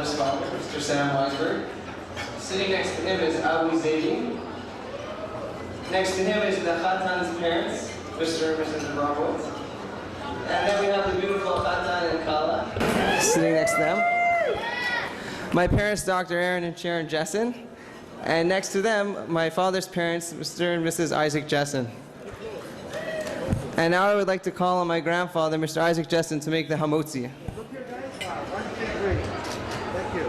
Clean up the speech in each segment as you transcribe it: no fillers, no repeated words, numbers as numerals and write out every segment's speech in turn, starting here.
brother's father, Mr. Sam Weisberg. Sitting next to him is aliza. Next to him is the Khatan's parents, Mr. and Mrs. Abramowitz. And then we have the beautiful Khatan and Kala, sitting next to them. My parents, Dr. Aaron and Sharon Jessen. And next to them, my father's parents, Mr. and Mrs. Isaac Jessen. And now I would like to call on my grandfather, Mr. Isaac Jessen, to make the hamotzi. Thank you.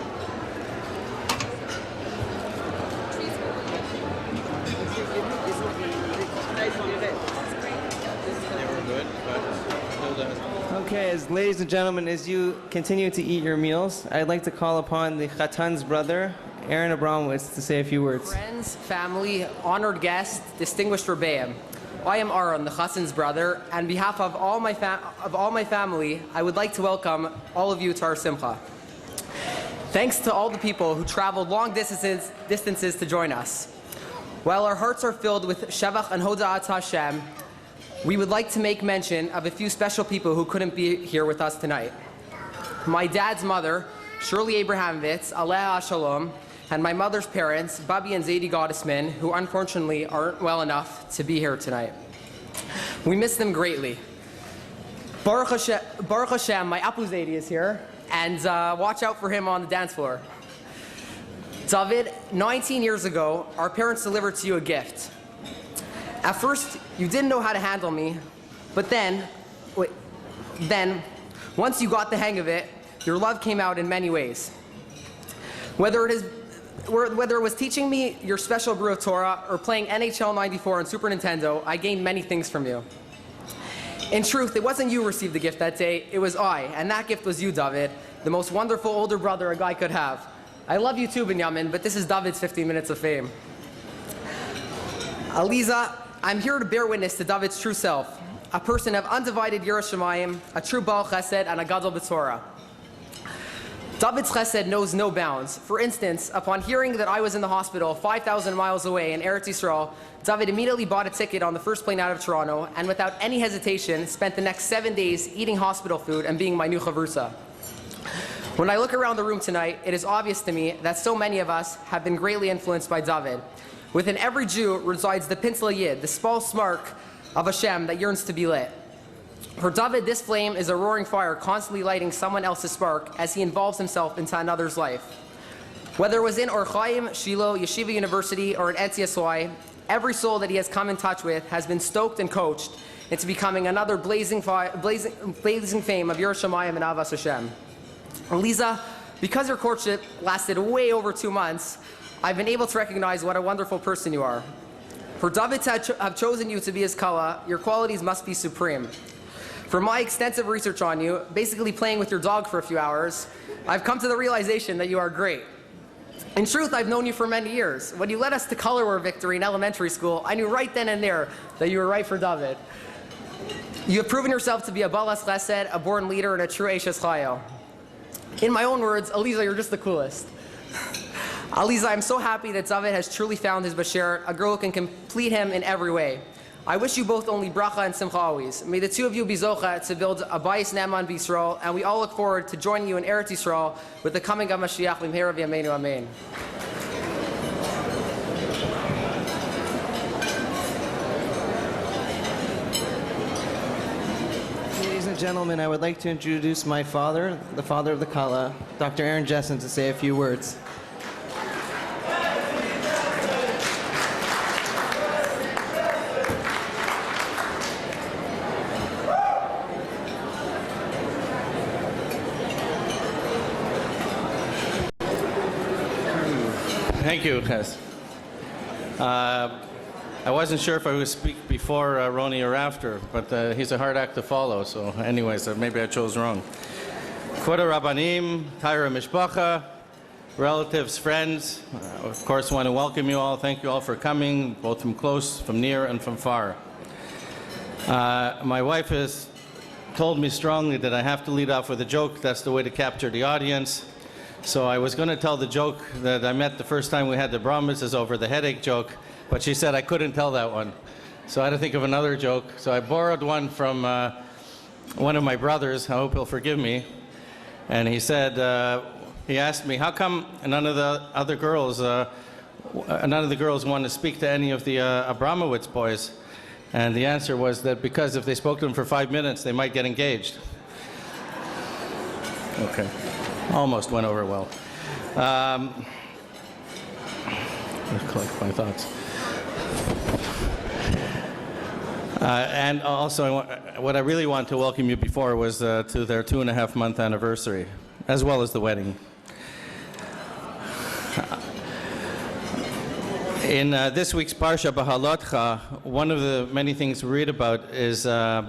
Okay, ladies and gentlemen, as you continue to eat your meals, I'd like to call upon the Khatan's brother, Aaron Abramowitz, to say a few words. Friends, family, honored guests, distinguished rebbeim. I am Aaron, the Chassan's brother, and on behalf of all my family, I would like to welcome all of you to our simcha. Thanks to all the people who traveled long distances to join us. While our hearts are filled with shevach and hoda'at Hashem, we would like to make mention of a few special people who couldn't be here with us tonight. My dad's mother, Shirley Abrahamovitz, Aleh Shalom, and my mother's parents, Bobby and Zadie Gottesman, who unfortunately aren't well enough to be here tonight. We miss them greatly. Baruch Hashem, my Apu Zadie is here, and watch out for him on the dance floor. David, 19 years ago, our parents delivered to you a gift. At first, you didn't know how to handle me, but then, once you got the hang of it, your love came out in many ways. Whether it was teaching me your special brew of Torah or playing NHL 94 on Super Nintendo, I gained many things from you. In truth, it wasn't you who received the gift that day, it was I, and that gift was you, David, the most wonderful older brother a guy could have. I love you too, Binyamin, but this is David's 15 minutes of fame. Aliza, I'm here to bear witness to David's true self, a person of undivided Yiras Shamayim, a true Baal Chesed, and a Gadol B'Torah. David's Chesed knows no bounds. For instance, upon hearing that I was in the hospital 5,000 miles away in Eretz Yisrael, David immediately bought a ticket on the first plane out of Toronto and without any hesitation spent the next 7 days eating hospital food and being my new chavrusa. When I look around the room tonight, it is obvious to me that so many of us have been greatly influenced by David. Within every Jew resides the Pinsel Yid, the small spark of Hashem that yearns to be lit. For David, this flame is a roaring fire constantly lighting someone else's spark as he involves himself into another's life. Whether it was in Or Chaim, Shiloh, Yeshiva University, or at Etzi Yisrael, every soul that he has come in touch with has been stoked and coached into becoming another blazing fame of Yiras Shamayim and Avas Hashem. Aliza, because your courtship lasted way over 2 months, I've been able to recognize what a wonderful person you are. For David to have chosen you to be his kala, your qualities must be supreme. From my extensive research on you, basically playing with your dog for a few hours, I've come to the realization that you are great. In truth, I've known you for many years. When you led us to color war victory in elementary school, I knew right then and there that you were right for David. You have proven yourself to be a balas chesed, a born leader, and a true Eishes Chayil. In my own words, Aliza, you're just the coolest. Aliza, I'm so happy that David has truly found his Bashir, a girl who can complete him in every way. I wish you both only bracha and simcha always. May the two of you be zocha to build a bayis ne'eman b'Yisrael, and we all look forward to joining you in Eretz Yisrael with the coming of Mashiach v'imhera v'yameinu amen. Ladies and gentlemen, I would like to introduce my father, the father of the Kala, Dr. Aaron Jessen, to say a few words. Thank you, Ches. I wasn't sure if I would speak before Roni or after, but he's a hard act to follow, so anyways, maybe I chose wrong. Kvod Rabbanim, Taira Mishpacha, relatives, friends, of course want to welcome you all. Thank you all for coming, both from close, from near, and from far. My wife has told me strongly that I have to lead off with a joke. That's the way to capture the audience. So I was going to tell the joke that I met the first time we had the bar mitzvahs over, the headache joke, but she said I couldn't tell that one. So I had to think of another joke. So I borrowed one from one of my brothers. I hope he'll forgive me. And he said, he asked me, how come none of the girls wanted to speak to any of the Abramowitz boys? And the answer was that because if they spoke to them for 5 minutes, they might get engaged. Okay, almost went over well. Collect my thoughts. And also, what I really want to welcome you before was to their 2.5-month anniversary, as well as the wedding. In this week's Parsha Bahalotcha, one of the many things we read about is the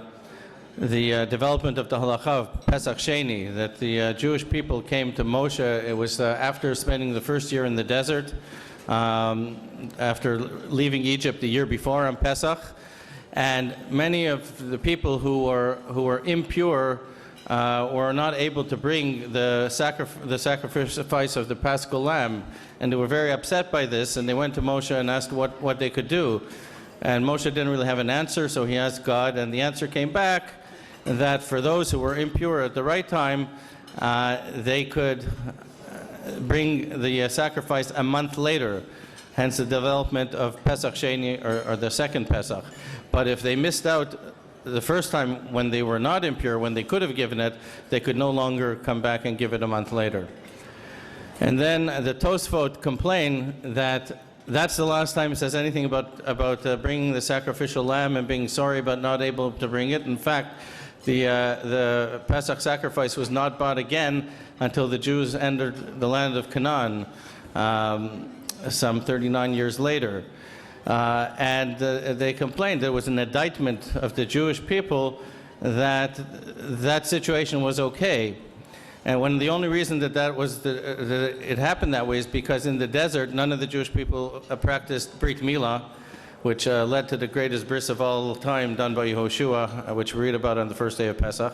development of the halacha of Pesach Sheni, that the Jewish people came to Moshe. It was after spending the first year in the desert, after leaving Egypt the year before on Pesach, and many of the people who were impure were not able to bring the sacrifice of the Paschal lamb, and they were very upset by this, and they went to Moshe and asked what they could do. And Moshe didn't really have an answer, so he asked God, and the answer came back that for those who were impure at the right time, they could bring the sacrifice a month later, hence the development of Pesach Sheni, or the second Pesach. But if they missed out the first time when they were not impure, when they could have given it, they could no longer come back and give it a month later. And then the Tosfot complain that that's the last time it says anything about bringing the sacrificial lamb and being sorry but not able to bring it. In fact, the Pesach sacrifice was not brought again until the Jews entered the land of Canaan some 39 years later. And they complained there was an indictment of the Jewish people that that situation was okay. And when the only reason that it happened that way is because in the desert, none of the Jewish people practiced Brit Milah, which led to the greatest bris of all time done by Yehoshua, which we read about on the first day of Pesach.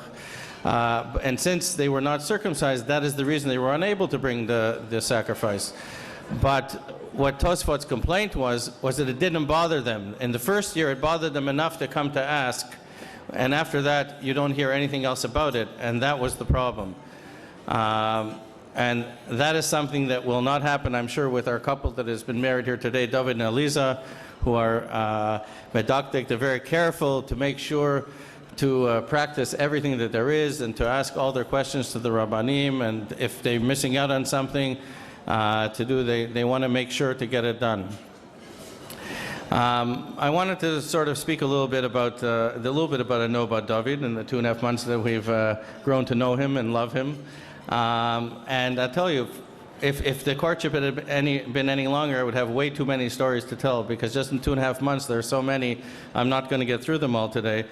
And since they were not circumcised, that is the reason they were unable to bring the sacrifice. But what Tosfot's complaint was that it didn't bother them. In the first year, it bothered them enough to come to ask, and after that, you don't hear anything else about it, and that was the problem. And that is something that will not happen, I'm sure, with our couple that has been married here today, David and Aliza, who are medactic. They're very careful to make sure to practice everything that there is and to ask all their questions to the Rabbanim, and if they're missing out on something, they want to make sure to get it done. I wanted to sort of speak a little bit about I know about David and the 2.5 months that we've grown to know him and love him. And I tell you, if the courtship had been any longer, I would have way too many stories to tell, because just in 2.5 months there are so many. I'm not going to get through them all today,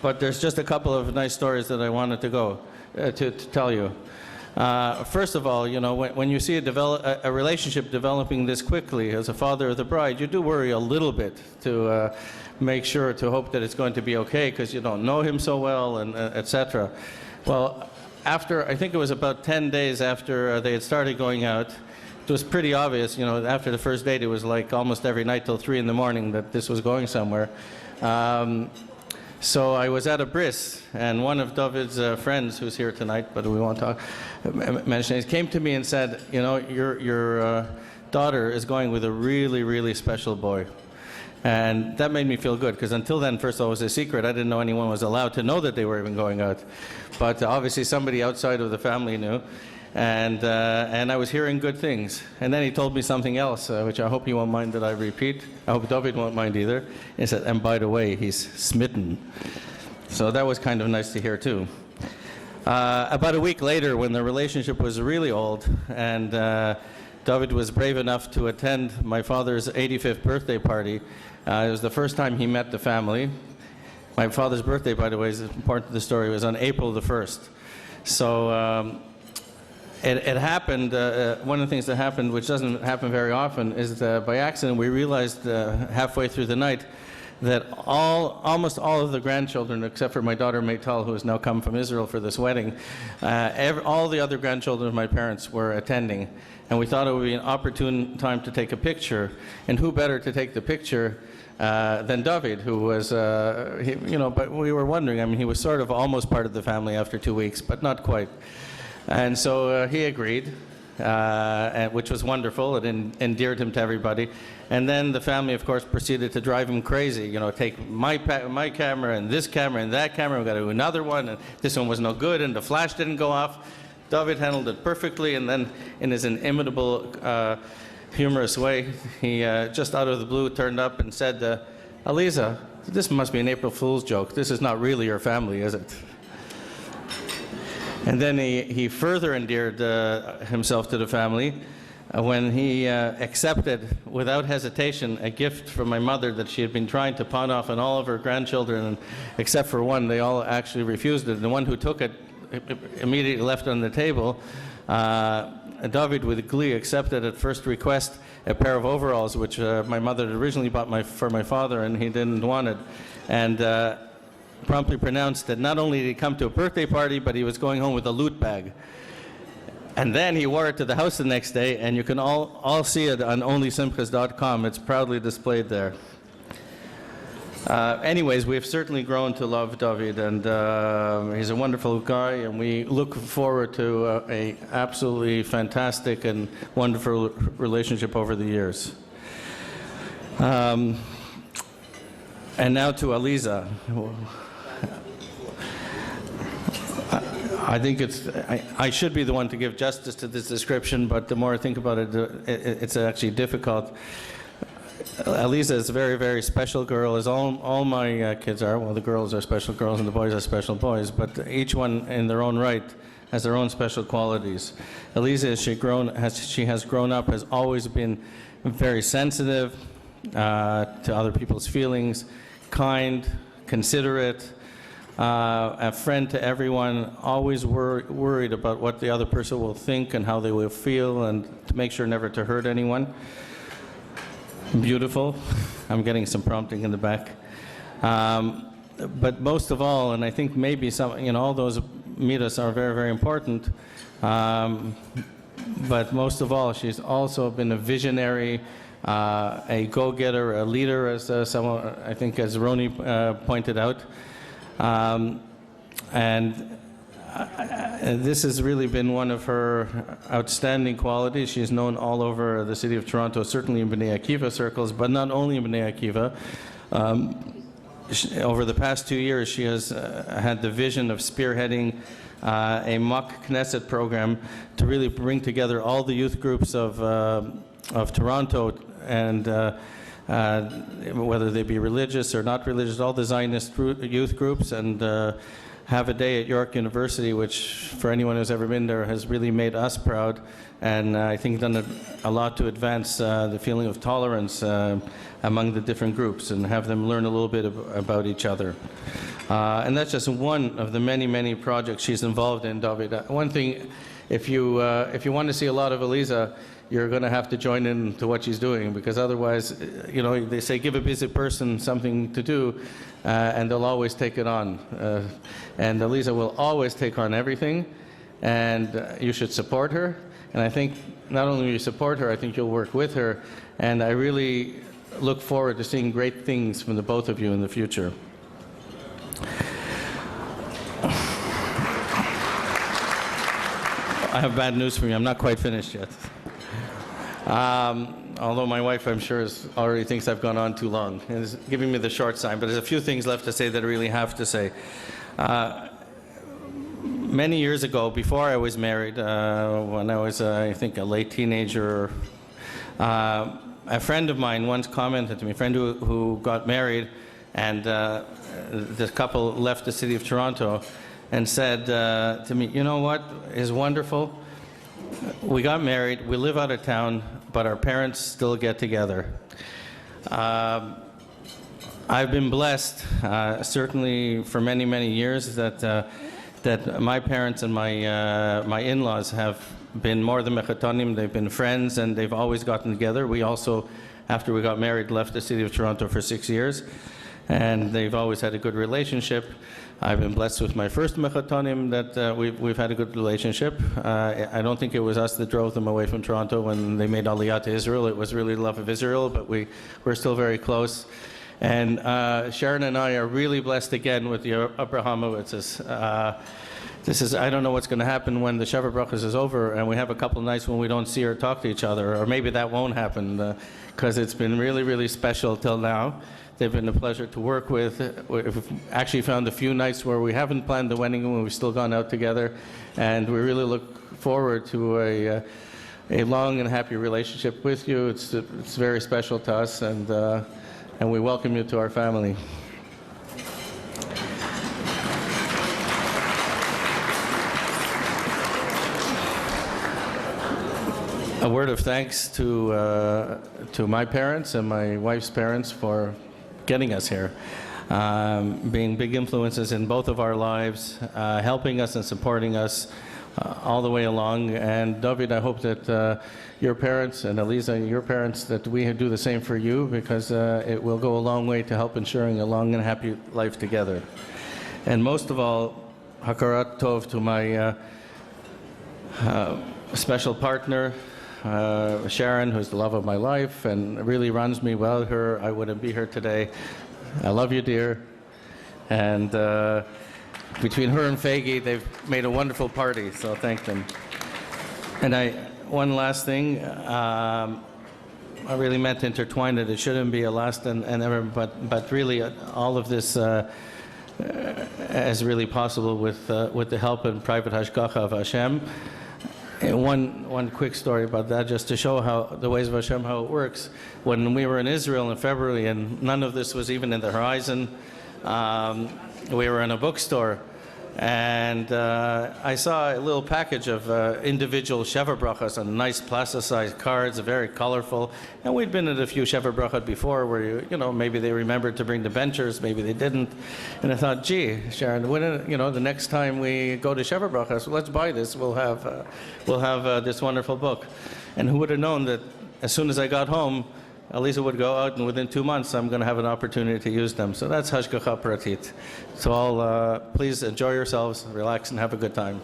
but there's just a couple of nice stories that I wanted to tell you. First of all, you know, when you see a relationship developing this quickly, as a father of the bride, you do worry a little bit to make sure, to hope that it's going to be okay, because you don't know him so well, and etc. Well, after, I think it was about 10 days after they had started going out, it was pretty obvious, you know, after the first date, it was like almost every night till 3 in the morning that this was going somewhere. So I was at a bris, and one of David's friends, who's here tonight, but we won't mention it, came to me and said, you know, your daughter is going with a really, really special boy. And that made me feel good, because until then, first of all, it was a secret. I didn't know anyone was allowed to know that they were even going out. But obviously somebody outside of the family knew. And I was hearing good things. And then he told me something else, which I hope you won't mind that I repeat. I hope David won't mind either. He said, and by the way, he's smitten. So that was kind of nice to hear too. About a week later, when the relationship was really old, and David was brave enough to attend my father's 85th birthday party, it was the first time he met the family. My father's birthday, by the way, is important to the story, was on April the 1st. So it happened, one of the things that happened, which doesn't happen very often, is that by accident we realized halfway through the night that almost all of the grandchildren, except for my daughter Maytal, who has now come from Israel for this wedding, all the other grandchildren of my parents were attending. And we thought it would be an opportune time to take a picture. And who better to take the picture than David, who was, you know, but we were wondering, I mean, he was sort of almost part of the family after 2 weeks, but not quite. And so he agreed. which was wonderful. It endeared him to everybody. And then the family, of course, proceeded to drive him crazy. You know, take my camera and this camera and that camera. We've got to do another one, and this one was no good, and the flash didn't go off. David handled it perfectly, and then in his inimitable, humorous way, he just out of the blue turned up and said, Aliza, this must be an April Fool's joke. This is not really your family, is it? And then he further endeared himself to the family when he accepted, without hesitation, a gift from my mother that she had been trying to pawn off on all of her grandchildren, and except for one, they all actually refused it. The one who took it immediately left it on the table. David, with glee, accepted at first request a pair of overalls, which my mother had originally bought for my father, and he didn't want it. And promptly pronounced that not only did he come to a birthday party, but he was going home with a loot bag. And then he wore it to the house the next day, and you can all see it on onlysimchas.com. It's proudly displayed there. Anyways, we've certainly grown to love David, and he's a wonderful guy, and we look forward to a absolutely fantastic and wonderful relationship over the years. And now to Aliza. I think I should be the one to give justice to this description, but the more I think about it, it's actually difficult. Aliza is a very, very special girl, as all my kids are. Well, the girls are special girls and the boys are special boys, but each one in their own right has their own special qualities. Aliza, as she has grown up, has always been very sensitive to other people's feelings, kind, considerate, a friend to everyone, always worried about what the other person will think and how they will feel, and to make sure never to hurt anyone. Beautiful. I'm getting some prompting in the back. But most of all, and I think maybe all those midas are very, very important. But most of all, she's also been a visionary, a go-getter, a leader, as someone, I think, as Roni pointed out. And this has really been one of her outstanding qualities. She's known all over the city of Toronto, certainly in B'nai Akiva circles, but not only in B'nai Akiva. Over the past 2 years, she has had the vision of spearheading a mock Knesset program to really bring together all the youth groups of Toronto, and whether they be religious or not religious, all the Zionist youth groups, and have a day at York University, which for anyone who's ever been there has really made us proud, and I think done a lot to advance the feeling of tolerance among the different groups, and have them learn a little bit about each other. And that's just one of the many, many projects she's involved in, David. One thing, if you want to see a lot of Aliza, you're going to have to join in to what she's doing, because otherwise, they say give a busy person something to do, and they'll always take it on. And Aliza will always take on everything, and you should support her. And I think not only will you support her, I think you'll work with her, and I really look forward to seeing great things from the both of you in the future. I have bad news for you. I'm not quite finished yet. Although my wife, I'm sure, already thinks I've gone on too long and is giving me the short sign, but there's a few things left to say that I really have to say. Many years ago, before I was married, when I was, I think, a late teenager, a friend of mine once commented to me, a friend who got married, and the couple left the city of Toronto, and said to me, you know what is wonderful? We got married, we live out of town, but our parents still get together. I've been blessed, certainly for many, many years, that my parents and my in-laws have been more than mechatonim. They've been friends, and they've always gotten together. We also, after we got married, left the city of Toronto for 6 years, and they've always had a good relationship. I've been blessed with my first mechatonim that we've had a good relationship. I don't think it was us that drove them away from Toronto when they made Aliyah to Israel. It was really the love of Israel, but we're still very close. And Sharon and I are really blessed again with the Abrahamowitzes. I don't know what's going to happen when the Sheva Brachas is over and we have a couple of nights when we don't see or talk to each other, or maybe that won't happen, because it's been really, really special till now. They've been a pleasure to work with. We've actually found a few nights where we haven't planned the wedding and we've still gone out together, and we really look forward to a long and happy relationship with you. It's very special to us, and we welcome you to our family. A word of thanks to my parents and my wife's parents for getting us here, being big influences in both of our lives, helping us and supporting us all the way along. And David, I hope that your parents, and Aliza, your parents, that we do the same for you, because it will go a long way to help ensuring a long and happy life together. And most of all, Hakarat Tov to my special partner, Sharon, who's the love of my life and really runs me. Without her, I wouldn't be here today. I love you, dear. And between her and Faggy, they've made a wonderful party, so thank them. And one last thing, I really meant to intertwine it. It shouldn't be a last and ever, but really all of this is really possible with the help and private hashgacha of Hashem. One quick story about that, just to show how the ways of Hashem, how it works. When we were in Israel in February, and none of this was even in the horizon, we were in a bookstore, and I saw a little package of individual Sheva Brachas on nice plasticized cards, very colorful. And we'd been at a few Sheva Brachot before where, maybe they remembered to bring the benchers, maybe they didn't. And I thought, gee, Sharon, the next time we go to Sheva Brachas, let's buy this. We'll have this wonderful book. And who would have known that as soon as I got home, Aliza would go out, and within 2 months, I'm going to have an opportunity to use them. So that's Hashgacha Pratit. So all, please enjoy yourselves, relax, and have a good time.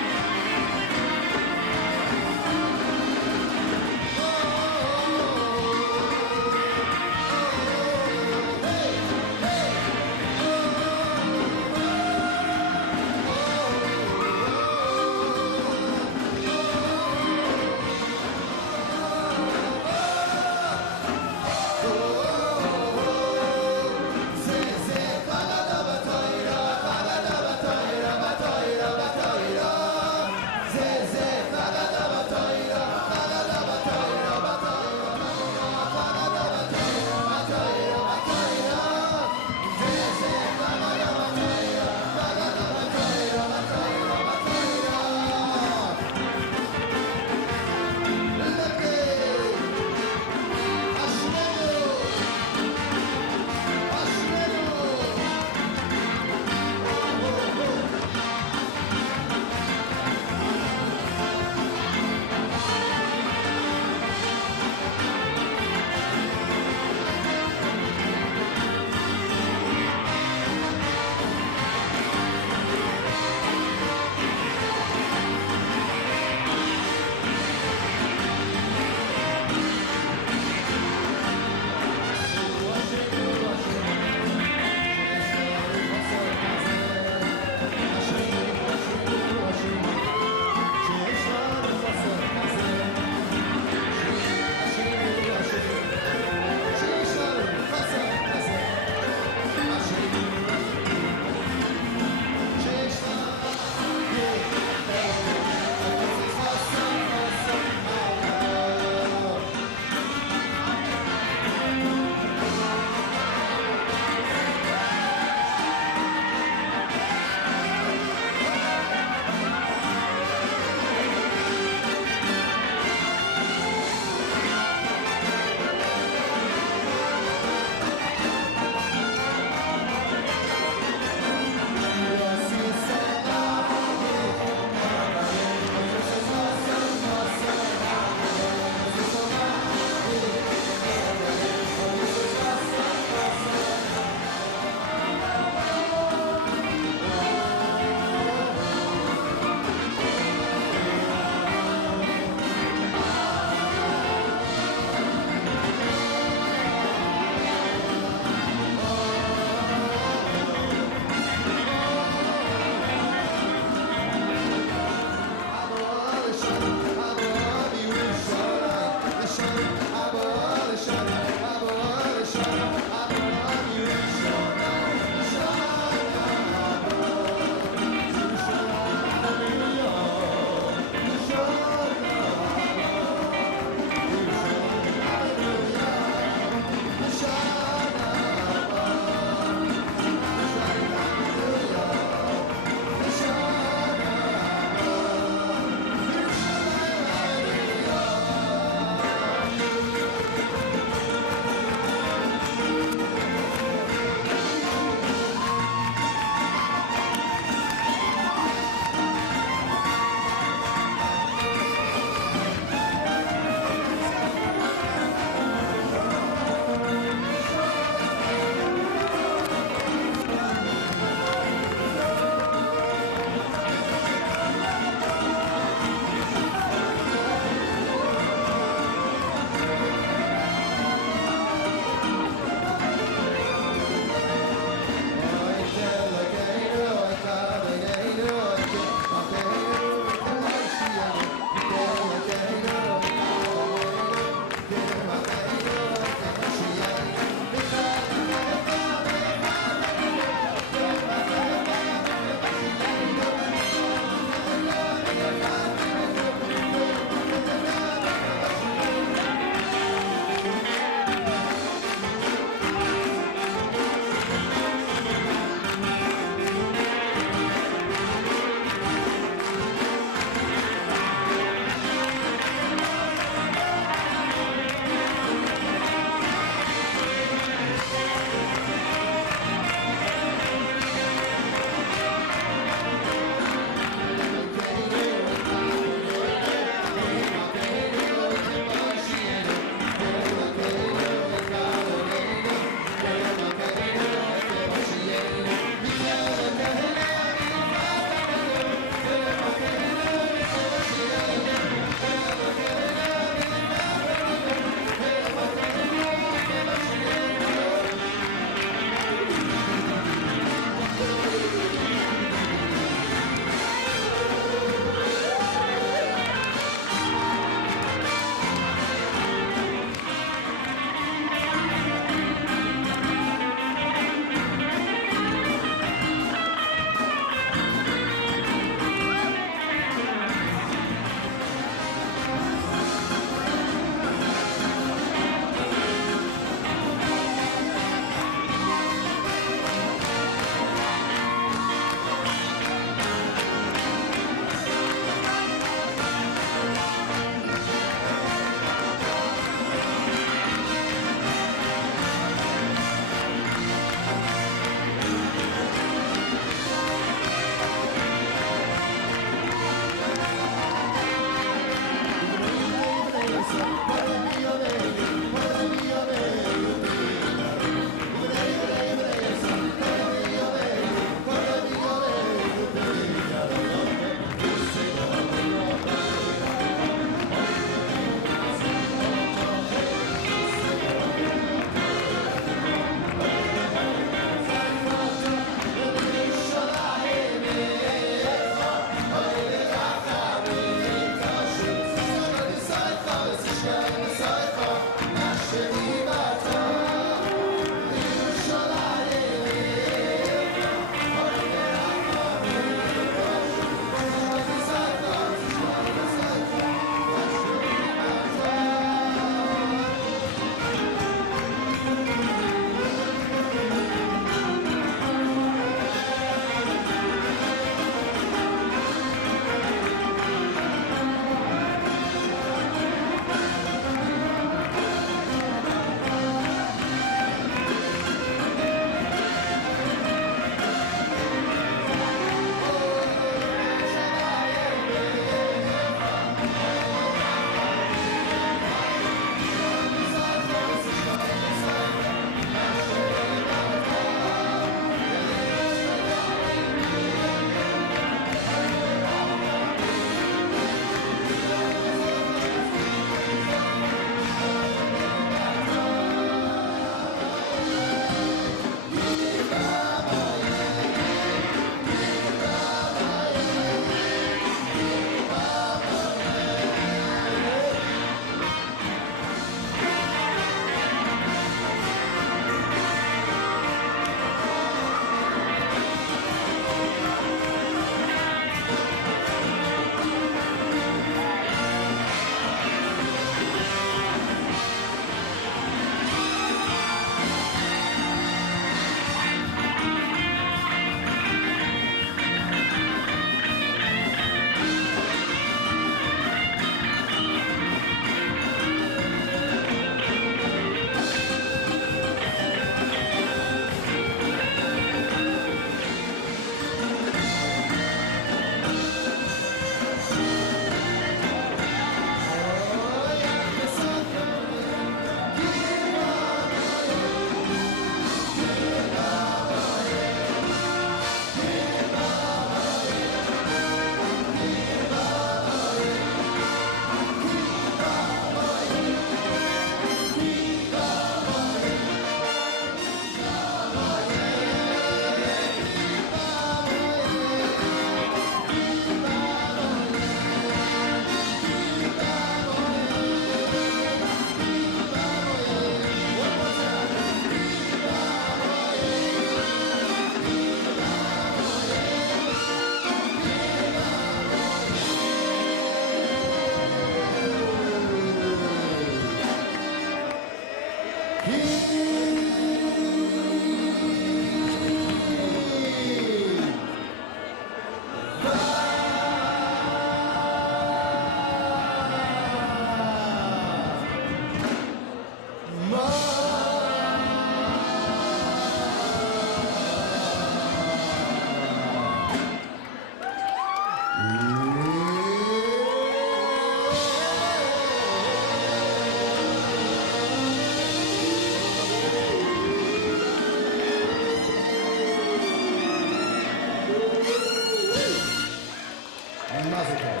Mazel tov.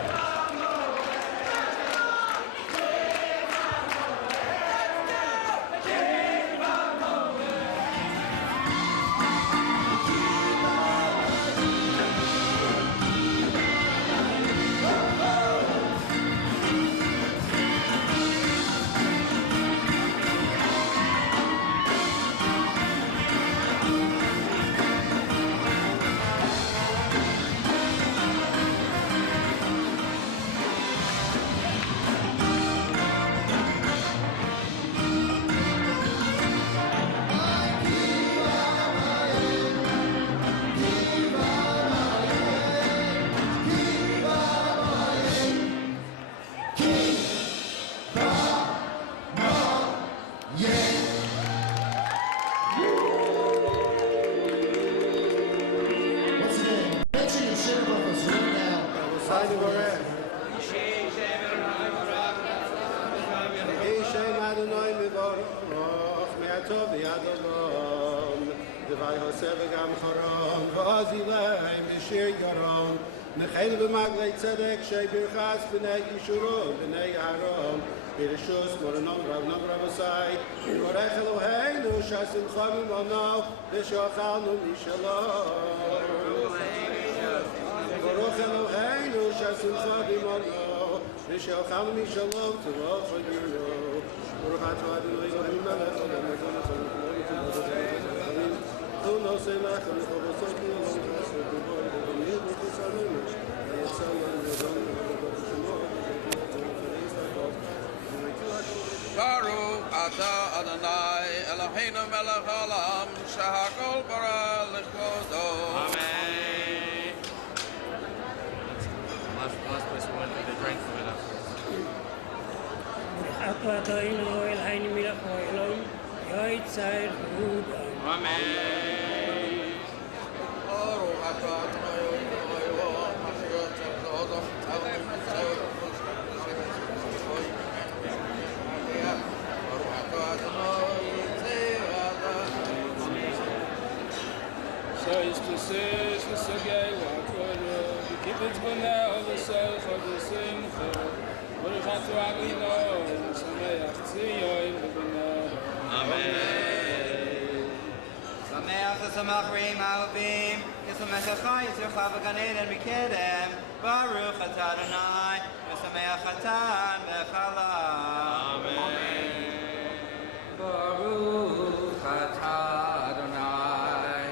Once again, mention your share brothers right now. Nechel b'maglei tzedek shei birchas b'nei Yishuron b'nei Aaron Birshus moranon Rabosai Yorech Eloheinu shasimcha mimano v'shochalnu mishalom Baruch Eloheinu shasimcha mimano v'shochalnu mishalom Tavach v'yiro Baruch atah Adonai Elohim melech olam v'zon Hu nosei lachem v'chovosot v'yolom Baruch atah Adonai Eloheinu melech haolam shehakol bara l'chvodo. Amen. Last place we went, they drank from it afterwards. Amen. Baruch atah Adonai Eloheinu So is to say, is to say, we keep it for now, the self of the simcha. But if I to we know, Sameach Tzion, Amen. Sameach v'samach re'im ahavim, Yisramechacha Yisracha v'gan Eden v'kedem, Baruch atah Adonai, v'sameach atah v'chala. Amen. Baruch atah Adonai,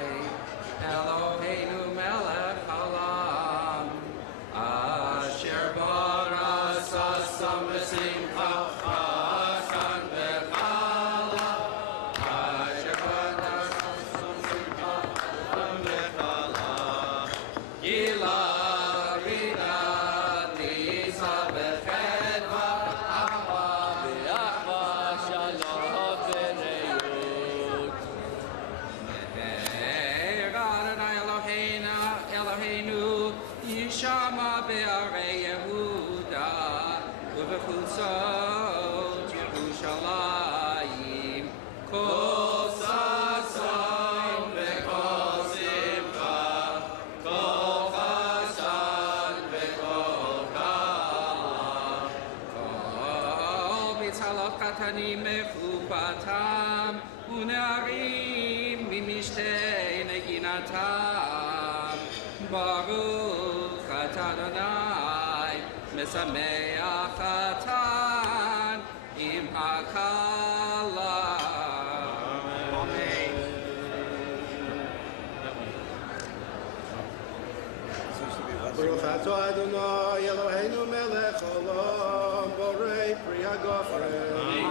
Eloheinu melech haolam, asher baras asam v'simcha, asan v'chala, asher baras asam v'simcha, asan v'chala, gila rina tisa v'chedva, ahava v'achva shalom v'neyut. Adonai Eloheinu Yishama be'arei Yehuda u'bechutzot Yerushalayim kol sason ve'kol simcha kol chasan ve'kol kala kol bitzalot katanim mechupatam u'ne'arim mimishtei neginatam Baruch atah Adonai mesameach atan im hakala. Amen. Baruch atah Adonai Eloheinu melech olam borei pri hagofrei